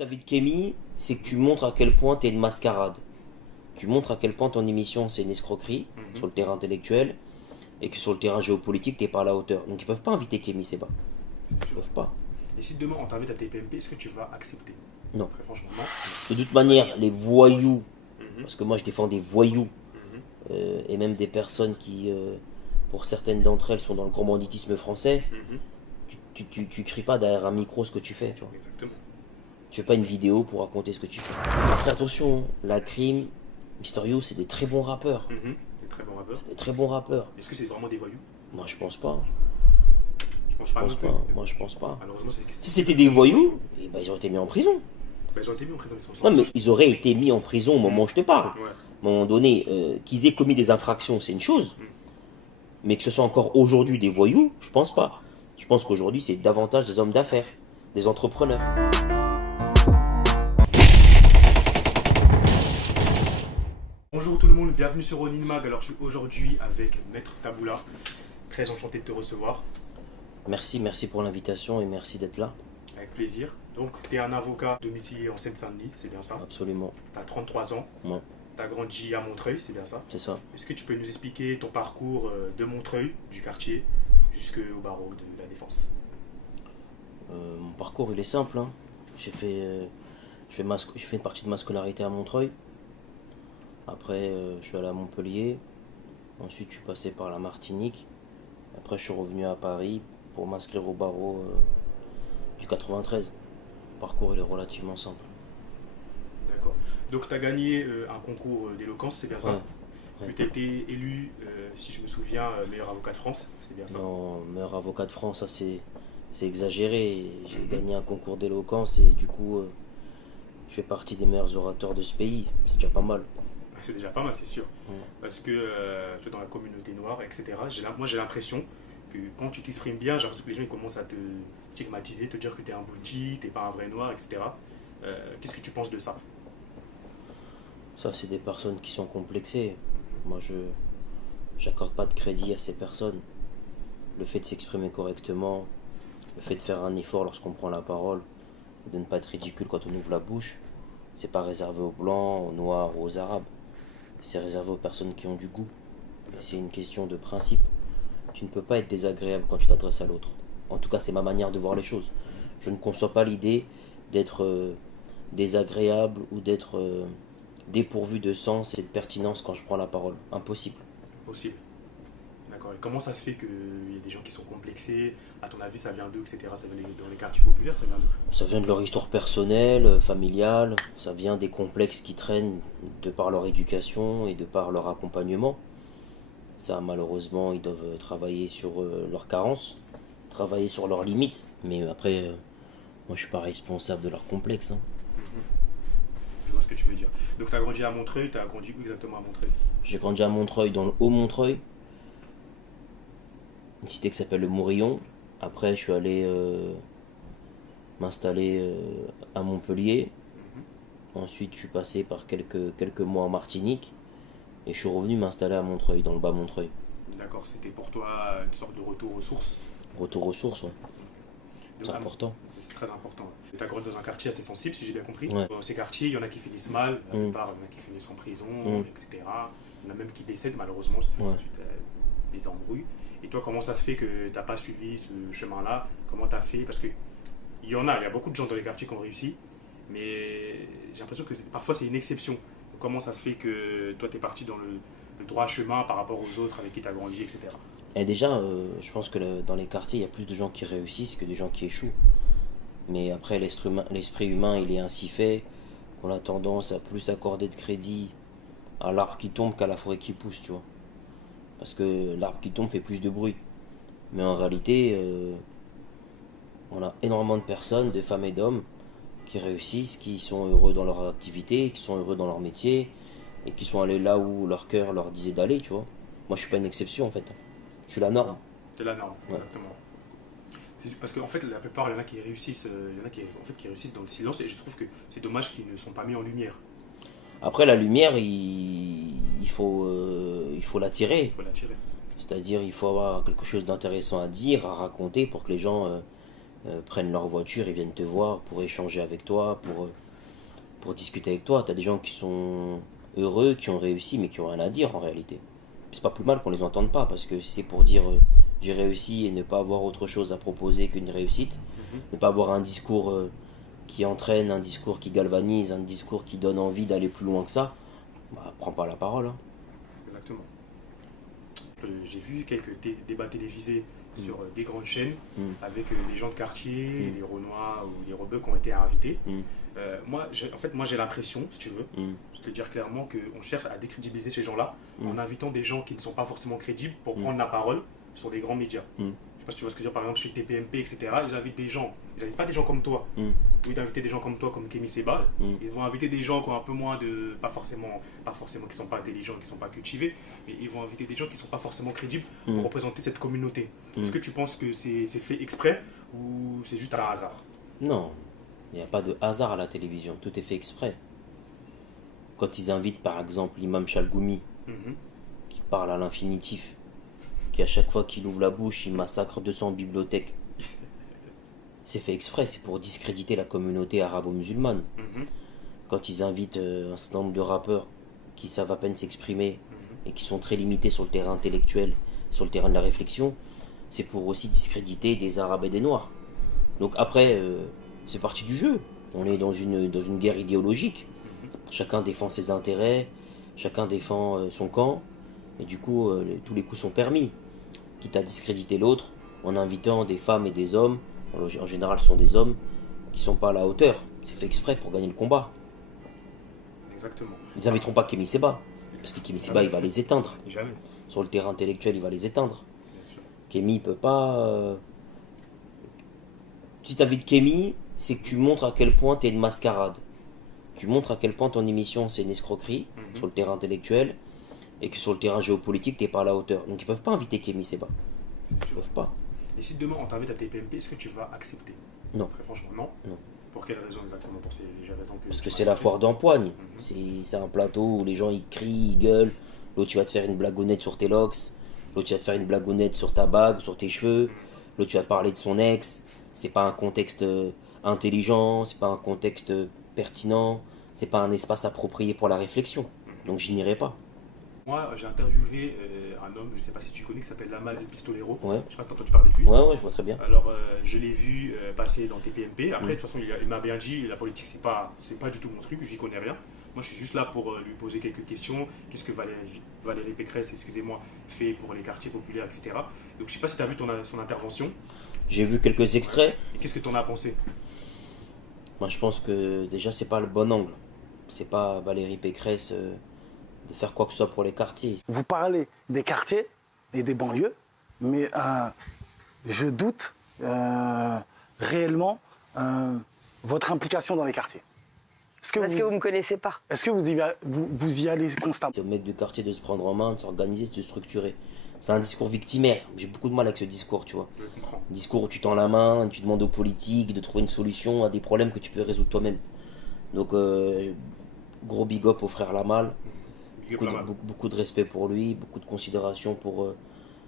t'invites Kémy, c'est que tu montres à quel point tu es une mascarade. Tu montres à quel point ton émission c'est une escroquerie sur le terrain intellectuel et que sur le terrain géopolitique t'es pas à la hauteur. Donc ils peuvent pas inviter Kémy Seba. C'est Ils sûr. peuvent pas. Et si demain on t'invite à TPMP, est-ce que tu vas accepter? Non. Très franchement, non. De toute manière, les voyous, Mhm. parce que moi je défends des voyous Mhm. et même des personnes qui, pour certaines d'entre elles, sont dans le grand banditisme français, Mhm. tu cries pas derrière un micro ce que tu fais, tu vois. Exactement. Tu fais pas une vidéo pour raconter ce que tu fais. Après attention, la crime, Mysterio, c'est des très bons rappeurs. Mhm. T'es très bon rappeur. Des très bons rappeurs. Est-ce que c'est vraiment des voyous? Moi je pense pas. Je pense Je pas. pense non plus. pas. Moi je pense pas. Malheureusement, c'est. Si c'était des voyous, eh ben, ils auraient été mis en prison. Bah, ils ont été mis en prison, ils sont Non mais sortis. ils auraient été mis en prison au moment où je te parle. Ouais. À un moment donné, qu'ils aient commis des infractions, c'est une chose. Mais que ce soit encore aujourd'hui des voyous, je pense pas. Je pense qu'aujourd'hui, c'est davantage des hommes d'affaires, des entrepreneurs. Bonjour tout le monde, bienvenue sur Ronin Mag. Alors je suis aujourd'hui avec Maître Taboula. Très enchanté de te recevoir, Merci pour l'invitation et merci d'être là. avec plaisir. Donc tu es un avocat domicilié en Seine-Saint-Denis, c'est bien ça? Absolument. Tu as 33 ans, Ouais, tu as grandi à Montreuil, c'est bien ça? c'est ça. Est-ce que tu peux nous expliquer ton parcours de Montreuil, du quartier, jusqu'au barreau de la Défense? Mon parcours, il est simple, hein. J'ai fait une partie de ma scolarité à Montreuil. Après, je suis allé à Montpellier. Ensuite, je suis passé par la Martinique. Après, je suis revenu à Paris pour m'inscrire au barreau du 93. Le parcours, il est relativement simple. D'accord. Donc tu as gagné un concours d'éloquence, c'est bien ça? Ouais, ouais. Puis tu as été élu, si je me souviens, meilleur avocat de France, c'est bien ça? Non, meilleur avocat de France, ça c'est exagéré. J'ai gagné un concours d'éloquence et du coup, je fais partie des meilleurs orateurs de ce pays. C'est déjà pas mal. C'est déjà pas mal, c'est sûr. Ouais. Parce que tu es dans la communauté noire, etc. Moi, j'ai l'impression que quand tu t'exprimes bien, j'ai l'impression que les gens ils commencent à te stigmatiser, te dire que tu es un bouti, tu n'es pas un vrai noir, etc. Qu'est-ce que tu penses de ça? Ça, c'est des personnes qui sont complexées. Moi, je j'accorde pas de crédit à ces personnes. Le fait de s'exprimer correctement, le fait de faire un effort lorsqu'on prend la parole, de ne pas être ridicule quand on ouvre la bouche, c'est pas réservé aux blancs, aux noirs ou aux arabes. C'est réservé aux personnes qui ont du goût. Et c'est une question de principe. Tu ne peux pas être désagréable quand tu t'adresses à l'autre. En tout cas, c'est ma manière de voir les choses. Je ne conçois pas l'idée d'être désagréable ou d'être dépourvu de sens et de pertinence quand je prends la parole. Impossible. Possible. D'accord. Et comment ça se fait qu'il y a des gens qui sont complexés? À ton avis, ça vient d'où, etc. Ça vient dans les quartiers populaires, ça vient d'où? Ça vient de leur histoire personnelle, familiale, ça vient des complexes qui traînent de par leur éducation et de par leur accompagnement. Ça, malheureusement, ils doivent travailler sur leurs carences, travailler sur leurs limites. Mais après, moi, je suis pas responsable de leurs complexes, hein. Je vois ce que tu veux dire. Donc tu as grandi à Montreuil, tu as grandi où exactement à Montreuil? J'ai grandi à Montreuil, dans le Haut-Montreuil, une cité qui s'appelle le Mourillon. Après, je suis allé m'installer à Montpellier. Ensuite, je suis passé par quelques mois en Martinique. Et je suis revenu m'installer à Montreuil, dans le bas Montreuil. D'accord, c'était pour toi une sorte de retour aux sources. Retour aux sources, ouais. C'est Donc, important. c'est très important. Tu as grandi dans un quartier assez sensible, si j'ai bien compris. Ouais. Dans ces quartiers, il y en a qui finissent mal, la plupart, il y en a qui finissent en prison, etc. Il y en a même qui décèdent malheureusement Ouais. suite à des embrouilles. Et toi, comment ça se fait que tu n'as pas suivi ce chemin-là? Comment tu as fait? Parce qu'il y en a, il y a beaucoup de gens dans les quartiers qui ont réussi, mais j'ai l'impression que parfois c'est une exception. Donc, comment ça se fait que toi, tu es parti dans le droit chemin par rapport aux autres avec qui tu as grandi, etc. Et déjà, je pense que dans les quartiers, il y a plus de gens qui réussissent que de gens qui échouent. Mais après, l'esprit humain, il est ainsi fait qu'on a tendance à plus accorder de crédit à l'arbre qui tombe qu'à la forêt qui pousse, tu vois. Parce que l'arbre qui tombe fait plus de bruit. Mais en réalité, on a énormément de personnes, de femmes et d'hommes, qui réussissent, qui sont heureux dans leur activité, qui sont heureux dans leur métier, et qui sont allés là où leur cœur leur disait d'aller, tu vois. Moi, je suis pas une exception, en fait. Je suis la norme. C'est la norme, Ouais. exactement. Parce qu'en fait, la plupart, il y en a qui réussissent, il y en a qui réussissent dans le silence, et je trouve que c'est dommage qu'ils ne sont pas mis en lumière. Après, la lumière, il faut l'attirer. Il faut l'attirer. C'est-à-dire, il faut avoir quelque chose d'intéressant à dire, à raconter pour que les gens prennent leur voiture, ils viennent te voir pour échanger avec toi, pour discuter avec toi. Tu as des gens qui sont heureux, qui ont réussi, mais qui ont rien à dire en réalité. C'est pas plus mal qu'on les entende pas, parce que si c'est pour dire j'ai réussi et ne pas avoir autre chose à proposer qu'une réussite, ne pas avoir un discours qui entraîne, un discours qui galvanise, un discours qui donne envie d'aller plus loin que ça, bah, prends pas la parole. Hein. Exactement. J'ai vu quelques débats télévisés sur des grandes chaînes avec des gens de quartier, des Renois ou des Rebeux qui ont été invités. Moi, j'ai l'impression, si tu veux, je te dire clairement qu'on cherche à décrédibiliser ces gens-là en invitant des gens qui ne sont pas forcément crédibles pour prendre la parole sur des grands médias. Je sais pas si tu vois ce que je veux dire, par exemple chez TPMP, etc. Ils invitent des gens, ils n'invitent pas des gens comme toi. Au lieu d'inviter des gens comme toi, comme Kémy Séba, ils vont inviter des gens qui ont un peu moins de. Pas forcément qui sont pas intelligents, qui sont pas cultivés, mais ils vont inviter des gens qui sont pas forcément crédibles pour représenter cette communauté. Est-ce que tu penses que c'est fait exprès ou c'est juste un hasard? Non, il n'y a pas de hasard à la télévision, tout est fait exprès. Quand ils invitent par exemple l'imam Chalgoumi, qui parle à l'infinitif, qui à chaque fois qu'il ouvre la bouche, il massacre 200 bibliothèques, c'est fait exprès, c'est pour discréditer la communauté arabo-musulmane. Quand ils invitent un certain nombre de rappeurs qui savent à peine s'exprimer et qui sont très limités sur le terrain intellectuel, sur le terrain de la réflexion, c'est pour aussi discréditer des Arabes et des Noirs. Donc après, c'est partie du jeu. On est dans une guerre idéologique. Chacun défend ses intérêts, chacun défend son camp, et du coup, tous les coups sont permis. Quitte à discréditer l'autre, en invitant des femmes et des hommes, en général ce sont des hommes, qui sont pas à la hauteur. C'est fait exprès pour gagner le combat. Exactement. Ils n'inviteront pas Kémy Séba, parce que Kémy Séba, il va les éteindre. Jamais. Sur le terrain intellectuel, il va les éteindre. Bien sûr. Kémy peut pas... Si tu invites Kémy, c'est que tu montres à quel point tu es une mascarade. Tu montres à quel point ton émission c'est une escroquerie sur le terrain intellectuel et que sur le terrain géopolitique tu n'es pas à la hauteur. Donc ils peuvent pas inviter Kémy Séba. Ils peuvent pas. Et si demain on t'invite à TPMP, est-ce que tu vas accepter? Non. Très franchement, non. Non. Pour quelle raison exactement? Pour ces raisons que Parce tu que m'as c'est la citées. foire d'empoigne. C'est un plateau où les gens ils crient, ils gueulent. L'autre tu vas te faire une blagounette sur tes locks. L'autre tu vas te faire une blagounette sur ta bague, sur tes cheveux. L'autre tu vas te parler de son ex. C'est pas un contexte intelligent, c'est pas un contexte pertinent, c'est pas un espace approprié pour la réflexion. Donc je n'irai pas. Moi, j'ai interviewé un homme, je sais pas si tu connais, qui s'appelle Lamal El Pistolero. Ouais. Je sais pas si t'as entendu parler de lui. Ouais, je vois très bien. Alors, je l'ai vu passer dans TPMP. Après, de toute façon, il m'a bien dit, la politique, c'est pas du tout mon truc, j'y connais rien. Moi, je suis juste là pour lui poser quelques questions. Qu'est-ce que Valérie Pécresse, excusez-moi, fait pour les quartiers populaires, etc. Donc, je sais pas si tu as vu son intervention. J'ai vu quelques extraits. Et qu'est-ce que tu en as pensé? Moi, je pense que déjà, c'est pas le bon angle. C'est pas Valérie Pécresse de faire quoi que ce soit pour les quartiers. Vous parlez des quartiers et des banlieues, mais je doute réellement votre implication dans les quartiers. Parce que vous ne me connaissez pas. Est-ce que vous y allez constamment? C'est aux mecs de quartier de se prendre en main, de s'organiser, de se structurer. C'est un discours victimaire. J'ai beaucoup de mal avec ce discours, tu vois. Je comprends. Un discours où tu tends la main, tu demandes aux politiques de trouver une solution à des problèmes que tu peux résoudre toi-même. Donc, gros big up au frère Lamal. Beaucoup de respect pour lui, beaucoup de considération pour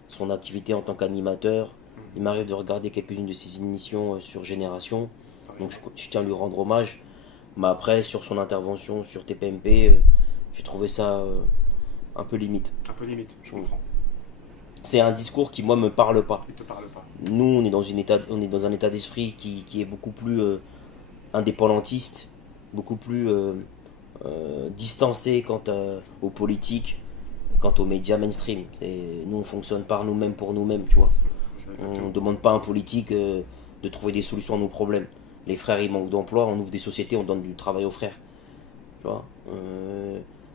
son activité en tant qu'animateur. Il m'arrive de regarder quelques-unes de ses émissions sur Génération. Donc, je tiens à lui rendre hommage. Mais après, sur son intervention sur TPMP, j'ai trouvé ça un peu limite. Un peu limite, je comprends. C'est un discours qui, moi, me parle pas. Il te parle pas. Nous, on est dans un état d'esprit qui est beaucoup plus indépendantiste, beaucoup plus distancé quant aux politiques, quant aux médias mainstream. Nous, on fonctionne par nous-mêmes, pour nous-mêmes, tu vois. On ne demande pas à un politique de trouver des solutions à nos problèmes. Les frères, ils manquent d'emploi, on ouvre des sociétés, on donne du travail aux frères. Tu vois.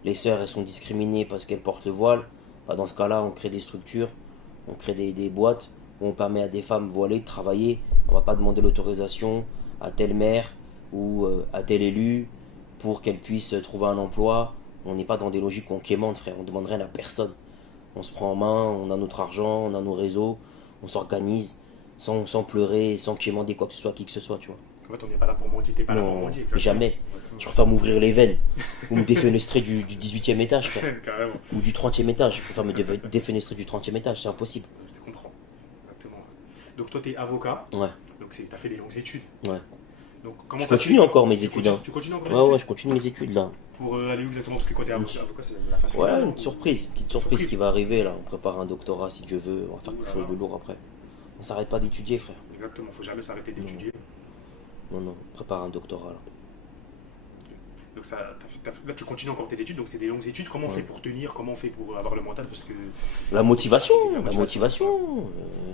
Les sœurs, elles sont discriminées parce qu'elles portent le voile. Bah, dans ce cas-là, on crée des structures, on crée des boîtes où on permet à des femmes voilées de travailler. On ne va pas demander l'autorisation à telle maire ou à tel élu pour qu'elle puisse trouver un emploi. On n'est pas dans des logiques où on quémande, frère. On ne demande rien à personne. On se prend en main, on a notre argent, on a nos réseaux, on s'organise sans pleurer, sans quémander quoi que ce soit, qui que ce soit, tu vois. En fait, on n'est pas là pour mentir, t'es pas là pour Non, mentir. jamais. Je préfère m'ouvrir les veines ou me défenestrer du 18e étage, frère. Carrément. Ou du 30e étage. Je préfère me défenestrer du 30e étage, c'est impossible. Je te comprends. Exactement. Donc toi, tu es avocat. Ouais, Donc tu as fait des longues études. ouais. Donc comment Je ça se continue fait encore mes Tu études. Hein. Tu continues encore Ouais, ouais, je continue mes études là. Pour aller où exactement? Parce que quand tu es avocat, c'est la phase Ouais, finale. une petite surprise qui va arriver là. On prépare un doctorat si Dieu veut. On va faire quelque chose de lourd après. On s'arrête pas d'étudier, frère. Exactement, faut jamais s'arrêter d'étudier. Non, non, on prépare un doctorat là. Donc là, tu continues encore tes études, donc c'est des longues études. Comment on fait pour tenir? Comment on fait pour avoir le mental? Parce que La motivation.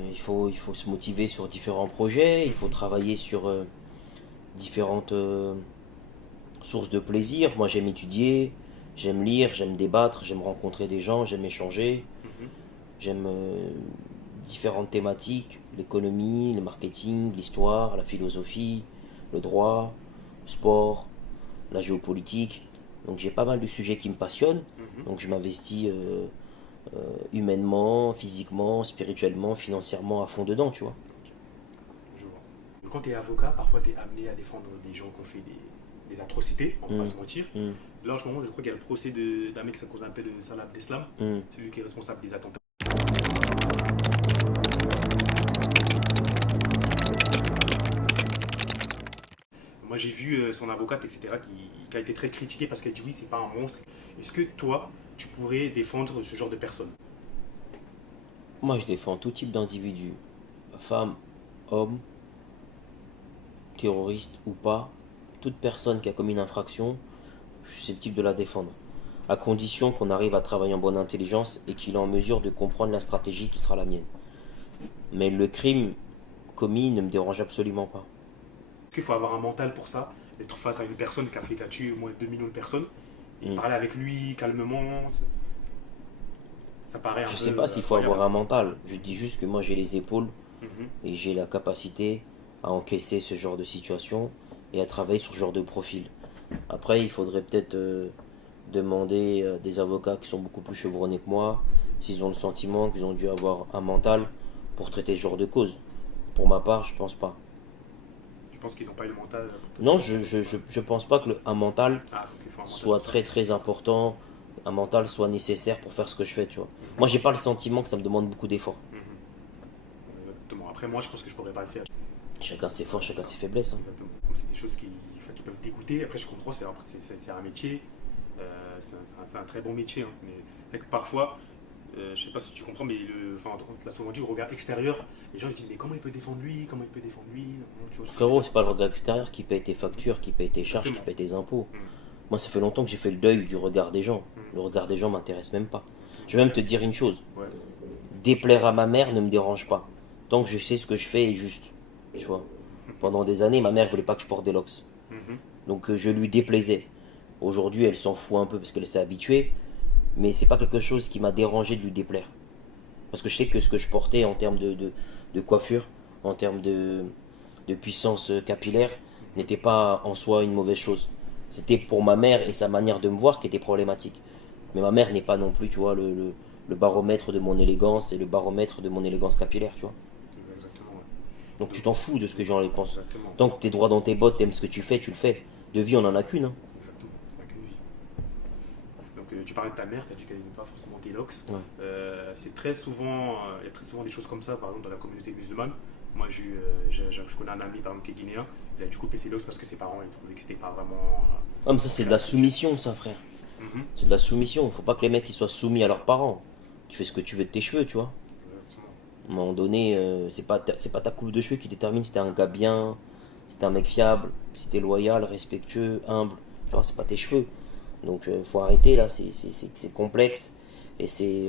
Il faut se motiver sur différents projets. Il faut travailler sur différentes sources de plaisir. Moi, j'aime étudier, j'aime lire, j'aime débattre, j'aime rencontrer des gens, j'aime échanger. J'aime différentes thématiques, l'économie, le marketing, l'histoire, la philosophie, le droit, le sport, la géopolitique. Donc j'ai pas mal de sujets qui me passionnent. Donc je m'investis humainement, physiquement, spirituellement, financièrement à fond dedans, tu vois. je vois. Quand tu es avocat, parfois tu es amené à défendre des gens qui ont fait des atrocités, on va pas se mentir. Là en ce moment, je crois qu'il y a le procès d'un mec qu'on appelle Salah Abdeslam, celui qui est responsable des attentats. Moi j'ai vu son avocate, etc., qui a été très critiquée parce qu'elle dit oui, c'est pas un monstre. Est-ce que toi, tu pourrais défendre ce genre de personne? Moi je défends tout type d'individu, femme, homme, terroriste ou pas, toute personne qui a commis une infraction, je suis susceptible de la défendre. À condition qu'on arrive à travailler en bonne intelligence et qu'il est en mesure de comprendre la stratégie qui sera la mienne. Mais le crime commis ne me dérange absolument pas. Est-ce qu'il faut avoir un mental pour ça, d'être face à une personne qui a tué au moins 2 millions de personnes, et parler avec lui calmement? Ça paraît un peu... Je sais pas s'il faut avoir un mental, je dis juste que moi j'ai les épaules et j'ai la capacité à encaisser ce genre de situation et à travailler sur ce genre de profil. Après, il faudrait peut-être demander à des avocats qui sont beaucoup plus chevronnés que moi, s'ils ont le sentiment qu'ils ont dû avoir un mental pour traiter ce genre de cause. Pour ma part, je pense pas. Je pense qu'ils n'ont pas eu le mental. Non, je pense pas que un mental soit très très important, un mental soit nécessaire pour faire ce que je fais, tu vois. Moi, j'ai pas le sentiment que ça me demande beaucoup d'efforts. Exactement. Après, moi, je pense que je pourrais pas le faire. Chacun ses forces, chacun ses faiblesses. Hein. Exactement. Comme c'est des choses qui peuvent dégoûter. Après, je comprends, c'est un métier. C'est un très bon métier. Hein. Mais parfois, je sais pas si tu comprends, mais on l'a souvent dit, le regard extérieur, les gens ils disent mais comment il peut défendre lui? Comment il peut défendre lui? Frérot, c'est pas le regard extérieur qui paye tes factures, qui paye tes charges, qui paye tes impôts. Moi, ça fait longtemps que j'ai fait le deuil du regard des gens. Le regard des gens m'intéresse même pas. Je vais même te dire une chose. Ouais. Déplaire à ma mère ne me dérange pas. Tant que je sais ce que je fais est juste. Tu vois. Pendant des années, ma mère voulait pas que je porte des locks. Donc je lui déplaisais. Aujourd'hui, elle s'en fout un peu parce qu'elle s'est habituée. Mais c'est pas quelque chose qui m'a dérangé de lui déplaire. Parce que je sais que ce que je portais en termes de coiffure, en termes de puissance capillaire, n'était pas en soi une mauvaise chose. C'était pour ma mère et sa manière de me voir qui était problématique. Mais ma mère n'est pas non plus, tu vois, le baromètre de mon élégance et le baromètre de mon élégance capillaire, tu vois. Exactement, ouais. Donc tu t'en fous de ce que les gens pensent. Exactement. Tant que t'es droit dans tes bottes, t'aimes ce que tu fais, tu le fais. De vie, on en a qu'une. Hein. Exactement, c'est pas qu'une vie. Donc tu parlais de ta mère, tu as dit qu'elle n'aimait pas forcément tes locks. Ouais. C'est très souvent, il y a très souvent des choses comme ça, par exemple dans la communauté musulmane. Moi, je connais un ami par exemple qui est guinéen, il a dû couper ses locks parce que ses parents ils trouvaient que c'était pas vraiment. Ah, mais ça, c'est de la soumission, ça, frère. C'est de la soumission. Faut pas que les mecs ils soient soumis à leurs parents. Tu fais ce que tu veux de tes cheveux, tu vois. À un moment donné, c'est pas ta coupe de cheveux qui détermine si t'es un gars bien, si t'es un mec fiable, si t'es loyal, respectueux, humble. Tu vois, c'est pas tes cheveux. Donc, faut arrêter là. C'est complexe et c'est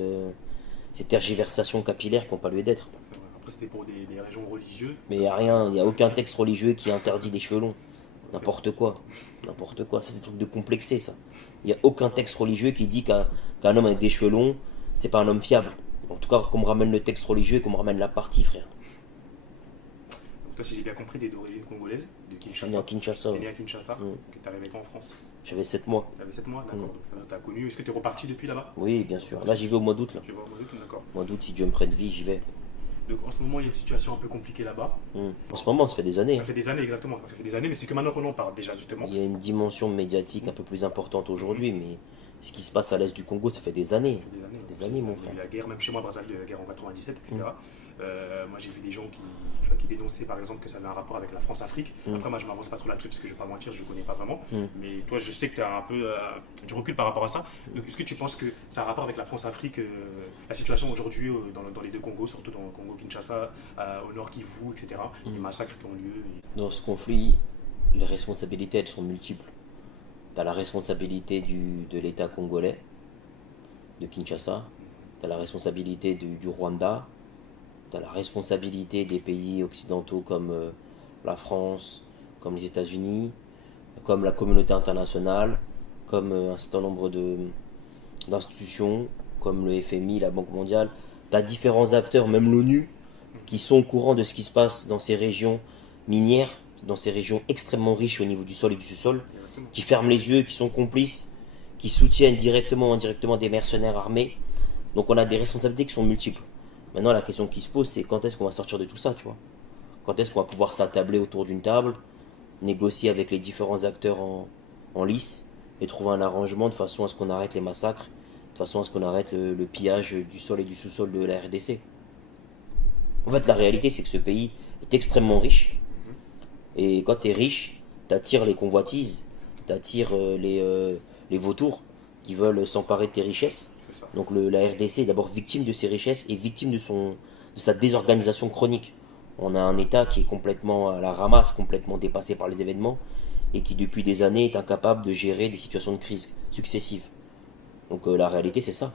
tergiversations capillaires qui n'ont pas lieu d'être. Après, c'était pour des raisons religieuses. Mais il n'y a aucun texte religieux qui interdit les cheveux longs. N'importe quoi. Ça, c'est des trucs de complexé, ça. Il n'y a aucun texte religieux qui dit qu'un homme avec des cheveux longs, c'est pas un homme fiable. En tout cas, qu'on me ramène le texte religieux et qu'on me ramène la partie, frère. Donc toi, si j'ai bien compris, t'es d'origine congolaise, de Kinshasa. Je suis né à Kinshasa. T'es né à Kinshasa, que t'es arrivé quand en France? J'avais 7 mois. T'avais 7 mois, d'accord. Donc ça t'as connu. Est-ce que t'es reparti depuis là-bas? Oui, bien sûr. Là, j'y vais au mois d'août. Tu vas au mois d'août, d'accord. Mois d'août, si Dieu me prête vie, j'y vais. Donc en ce moment, il y a une situation un peu compliquée là-bas. En ce moment, ça fait des années. Ça fait des années, exactement. Ça fait des années, mais c'est que maintenant qu'on en parle déjà, justement. Il y a une dimension médiatique un peu plus importante aujourd'hui, mais ce qui se passe à l'est du Congo, ça fait des années. Des années, mon frère. Il y a eu la guerre, même chez moi, Brazzaville, il y a eu la guerre en 97, etc. Moi j'ai vu des gens qui dénonçaient par exemple que ça avait un rapport avec la France-Afrique. Après moi je m'avance pas trop là-dessus parce que je vais pas mentir, je connais pas vraiment. Mais toi je sais que tu as un peu du recul par rapport à ça. Est-ce que tu penses que ça a un rapport avec la France-Afrique, la situation aujourd'hui dans les deux Congos, surtout dans le Congo-Kinshasa, au nord Kivu, etc. Les massacres qui ont lieu Dans ce conflit, les responsabilités, elles sont multiples. Tu as la responsabilité de l'État congolais, de Kinshasa. Tu as la responsabilité du Rwanda. Tu as la responsabilité des pays occidentaux comme la France, comme les États-Unis, comme la communauté internationale, comme un certain nombre d'institutions, comme le FMI, la Banque mondiale. Tu as différents acteurs, même l'ONU, qui sont au courant de ce qui se passe dans ces régions minières, dans ces régions extrêmement riches au niveau du sol et du sous-sol, qui ferment les yeux, qui sont complices, qui soutiennent directement ou indirectement des mercenaires armés. Donc on a des responsabilités qui sont multiples. Maintenant la question qui se pose, c'est quand est-ce qu'on va sortir de tout ça, tu vois? Quand est-ce qu'on va pouvoir s'attabler autour d'une table, négocier avec les différents acteurs en lice et trouver un arrangement de façon à ce qu'on arrête les massacres, de façon à ce qu'on arrête le pillage du sol et du sous-sol de la RDC. En fait, la réalité, c'est que ce pays est extrêmement riche. Et quand tu es riche, tu attires les convoitises, tu attires les vautours qui veulent s'emparer de tes richesses. Donc la RDC est d'abord victime de ses richesses et victime de sa désorganisation chronique. On a un État qui est complètement à la ramasse, complètement dépassé par les événements et qui depuis des années est incapable de gérer des situations de crise successives. Donc la réalité, c'est ça.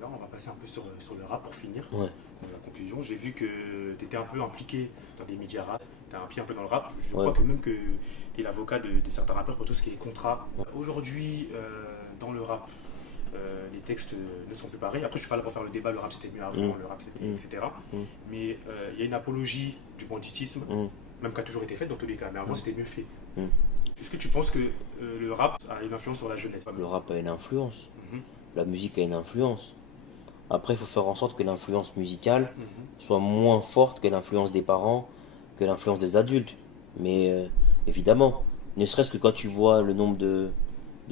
Là, on va passer un peu sur le rap pour finir. Ouais. La conclusion, j'ai vu que tu étais un peu impliqué dans des médias rap, tu as un pied un peu dans le rap. Je crois que même que tu es l'avocat de certains rappeurs pour tout ce qui est contrat. Aujourd'hui, dans le rap, les textes ne sont plus pareils. Après, je suis pas là pour faire le débat, le rap c'était mieux avant, le rap c'était, etc. Mais il y a une apologie du banditisme, même qui a toujours été faite dans tous les cas, mais avant c'était mieux fait. Est-ce que tu penses que le rap a une influence sur la jeunesse? Le rap a une influence, la musique a une influence. Après, il faut faire en sorte que l'influence musicale soit moins forte que l'influence des parents, que l'influence des adultes. Mais évidemment, ne serait-ce que quand tu vois le nombre de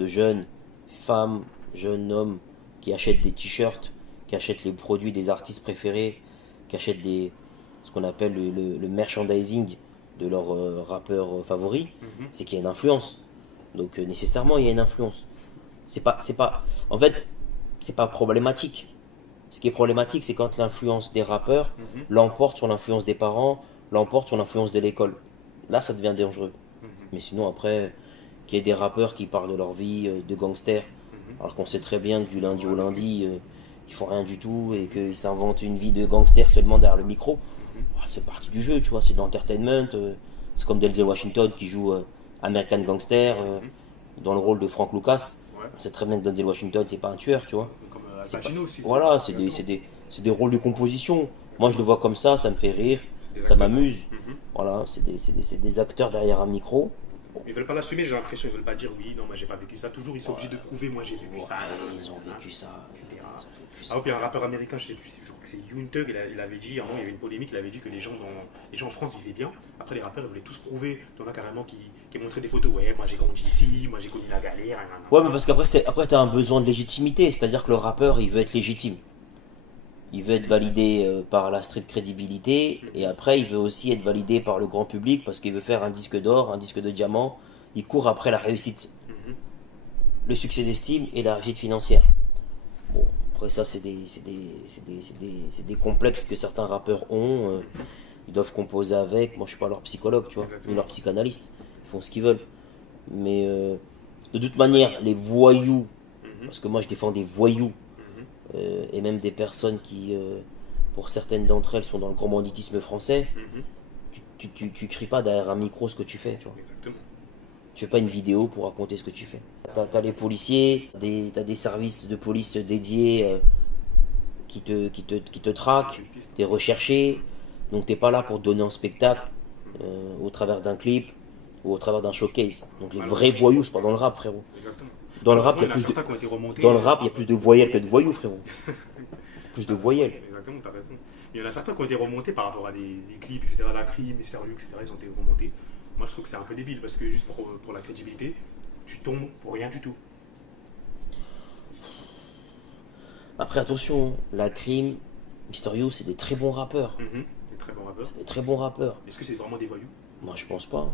jeunes femmes, jeunes hommes qui achètent des t-shirts, qui achètent les produits des artistes préférés, qui achètent ce qu'on appelle le merchandising de leurs rappeurs favoris, c'est qu'il y a une influence. Donc nécessairement, il y a une influence. En fait, c'est pas problématique. Ce qui est problématique, c'est quand l'influence des rappeurs l'emporte sur l'influence des parents, l'emporte sur l'influence de l'école. Là, ça devient dangereux. Mais sinon, après, qu'il y ait des rappeurs qui parlent de leur vie de gangsters, alors qu'on sait très bien que du lundi au lundi, ils font rien du tout et qu'ils s'inventent une vie de gangster seulement derrière le micro, ça fait partie du jeu, tu vois, c'est de l'entertainment. C'est comme Denzel Washington qui joue American Gangster dans le rôle de Frank Lucas. On sait très bien que Denzel Washington, c'est pas un tueur, tu vois. Aussi. Voilà, c'est des rôles de composition. Moi, je le vois comme ça me fait rire, ça m'amuse. Voilà, c'est des acteurs derrière un micro. Ils veulent pas l'assumer, j'ai l'impression, ils veulent pas dire oui, non, moi j'ai pas vécu ça. Toujours, ils sont obligés de prouver, moi j'ai vécu ça. Ils ont vécu ça. Ah, puis un rappeur américain, je sais plus, je crois que c'est Young Thug, il avait dit, à un moment, il y avait une polémique, il avait dit que les gens en France vivaient bien. Après, les rappeurs, ils voulaient tous prouver. Il y en a carrément qui montraient des photos. Ouais, moi j'ai grandi ici, moi j'ai connu la galère. Ouais, mais parce qu'après, t'as un besoin de légitimité. C'est-à-dire que le rappeur, il veut être légitime. Il veut être validé par la street crédibilité. Et après, il veut aussi être validé par le grand public parce qu'il veut faire un disque d'or, un disque de diamant. Il court après la réussite. Le succès d'estime et la réussite financière. Bon, après ça, c'est des complexes que certains rappeurs ont. Ils doivent composer avec. Moi, je suis pas leur psychologue, tu vois, ni leur psychanalyste. Ils font ce qu'ils veulent. Mais de toute manière, les voyous, parce que moi je défends des voyous, et même des personnes qui, pour certaines d'entre elles, sont dans le grand banditisme français, tu cries pas derrière un micro ce que tu fais, tu vois. Exactement. Tu fais pas une vidéo pour raconter ce que tu fais. T'as les policiers, t'as des services de police dédiés qui te traquent, t'es recherché, donc t'es pas là pour donner un spectacle au travers d'un clip ou au travers d'un showcase. Donc les vrais voyous, c'est pas dans le rap, frérot. Exactement. Dans le rap, il y a plus de voyelles que de voyous, frérot. Plus de voyelles. Exactement, t'as raison. Il y en a certains qui ont été remontés par rapport à des clips, etc., la crime, mystérieux, etc., ils ont été remontés. Moi, je trouve que c'est un peu débile parce que juste pour la crédibilité, tu tombes pour rien du tout. Après, attention, la crime, Mysterio, c'est des très bons rappeurs. Des très bons rappeurs. Des très bons rappeurs. Est-ce que c'est vraiment des voyous? Moi, je pense pas.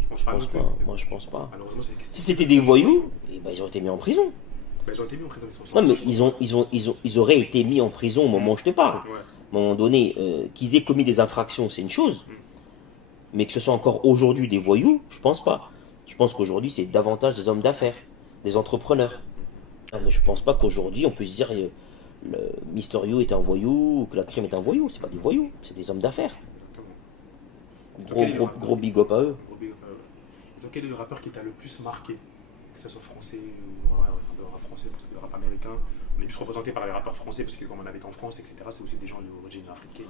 Je pense Je pas. pense non plus. pas. Moi, je pense pas. Malheureusement, Si c'était des voyous, eh ben, ils ont été mis en prison. Bah, ils ont été mis en prison. Non, mais ils auraient été mis en prison au moment où je te parle. Ouais. À un moment donné, qu'ils aient commis des infractions, c'est une chose. Mais que ce soit encore aujourd'hui des voyous, je pense pas. Je pense qu'aujourd'hui, c'est davantage des hommes d'affaires, des entrepreneurs. Ah, mais je pense pas qu'aujourd'hui, on puisse dire le Mysterio est un voyou ou que la crime est un voyou. C'est pas des voyous, c'est des hommes d'affaires. Gros big up à eux. Gros big up à eux. Donc, quel est le rappeur qui t'a le plus marqué? Que ce soit français ou le rap français, parce que le rap américain, on est plus représenté par les rappeurs français parce que comme on habite en France, etc., c'est aussi des gens d'origine africaine.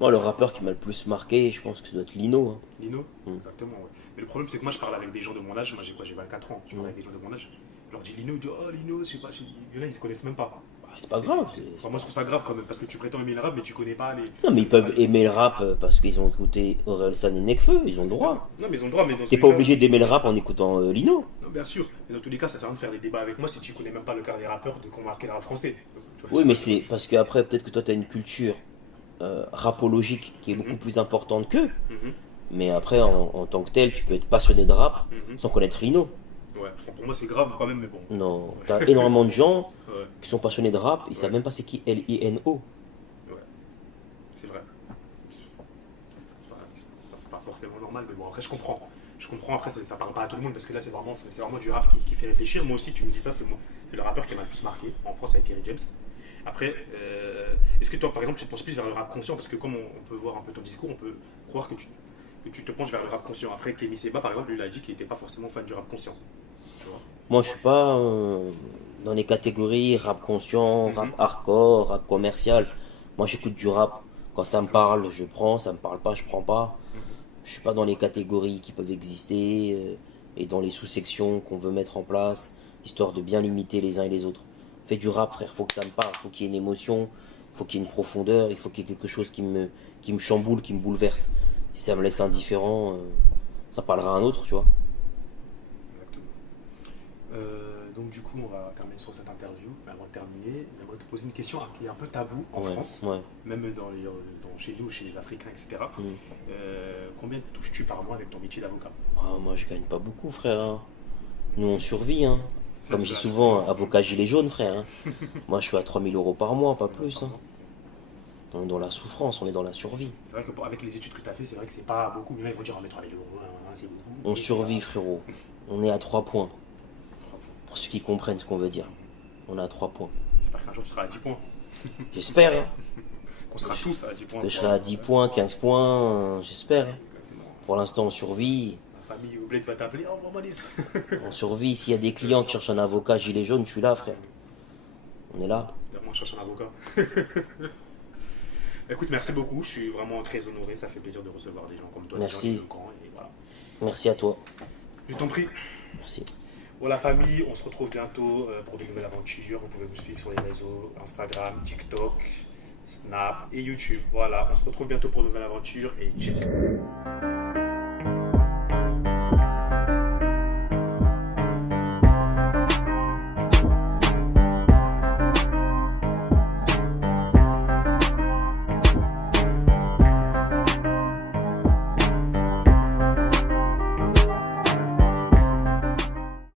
Moi, le rappeur qui m'a le plus marqué, je pense que ça doit être Lino. Hein. Lino? Exactement, ouais. Mais le problème, c'est que moi, je parle avec des gens de mon âge. Moi, j'ai 24 ans. Je parle avec des gens de mon âge. Je leur dis Lino, ils disent oh Lino, je sais pas. Il y en a, ils se connaissent même pas. Bah, c'est pas grave. Enfin, moi, je trouve ça grave quand même parce que tu prétends aimer le rap, mais tu connais pas les. Non, mais ils peuvent aimer le rap parce qu'ils ont écouté Orelsan et Nekfeu, ils ont le droit. Non, mais ils ont le droit, mais dans T'es tous pas les cas- obligé d'aimer le rap en écoutant Lino. Non, bien sûr. Mais dans tous les cas, ça sert à rien de faire des débats avec moi si tu connais même pas le quart des rappeurs de qu'on marqué le rap français. Tu vois, Oui, mais c'est parce qu'après, peut-être que toi, tu as une culture rapologique qui est beaucoup plus importante qu'eux. Mais après, en tant que tel, tu peux être passionné de rap sans connaître Lino. Ouais, enfin, pour moi, c'est grave quand même, mais bon. Non, t'as énormément de gens Ouais, qui sont passionnés de rap, ils savent même pas c'est qui Lino. ouais. C'est vrai. C'est pas forcément normal, mais bon, après, je comprends. Je comprends, après, ça parle pas à tout le monde parce que là, c'est vraiment du rap qui fait réfléchir. Moi aussi, tu me dis ça, c'est le rappeur qui m'a le plus marqué en France avec Kerry James. Après, est-ce que toi, par exemple, tu te penches plus vers le rap conscient? Parce que comme on peut voir un peu ton discours, on peut croire que tu te penches vers le rap conscient. Après, Kémy Seba, par exemple, lui, il a dit qu'il n'était pas forcément fan du rap conscient. Tu vois? Moi, je suis pas dans les catégories rap conscient, rap hardcore, rap commercial. Moi, j'écoute du rap. Quand ça me parle, je prends. Ça me parle pas, je prends pas. Je suis pas dans les catégories qui peuvent exister et dans les sous-sections qu'on veut mettre en place, histoire de bien limiter les uns et les autres. Fais du rap, frère. Faut que ça me parle. Faut qu'il y ait une émotion. Faut qu'il y ait une profondeur. Il faut qu'il y ait quelque chose qui me chamboule, qui me bouleverse. Si ça me laisse indifférent, ça parlera à un autre, tu vois. Exactement. Donc du coup, on va terminer sur cette interview. Mais avant de terminer, j'aimerais te poser une question qui est un peu tabou en France, même chez nous, chez les Africains, etc. Combien touches-tu par mois avec ton métier d'avocat? Moi, je gagne pas beaucoup, frère. Hein. Nous, on survit. Hein. Comme je dis souvent, avocat gilet jaune, frère. Hein. Moi, je suis à 3000 € par mois, pas plus. Hein. On est dans la souffrance, on est dans la survie. C'est vrai qu'avec les études que tu as fait, c'est vrai que c'est pas beaucoup. Mais là, ils vont dire, oh, mais 3000 €, c'est beaucoup. On survit, frérot. On est à 3 points. Pour ceux qui comprennent ce qu'on veut dire. On est à 3 points. J'espère qu'un jour tu seras à 10 points. J'espère. Hein. On sera tous à 10 points. Que je serai à 10 points, 15 points, j'espère. Pour l'instant, on survit. Ma famille au bled va t'appeler, oh, vraiment les. On survit. S'il y a des clients qui cherchent un avocat gilet jaune, je suis là, frère. On est là. Moi, je cherche un avocat. Écoute, merci beaucoup. Je suis vraiment très honoré. Ça fait plaisir de recevoir des gens comme toi. Merci. Des gens éloquents, et voilà. Merci à toi. Je t'en prie. Merci. Bon, la famille, on se retrouve bientôt pour de nouvelles aventures. Vous pouvez vous suivre sur les réseaux Instagram, TikTok, Snap et YouTube. Voilà, on se retrouve bientôt pour de nouvelles aventures et ciao.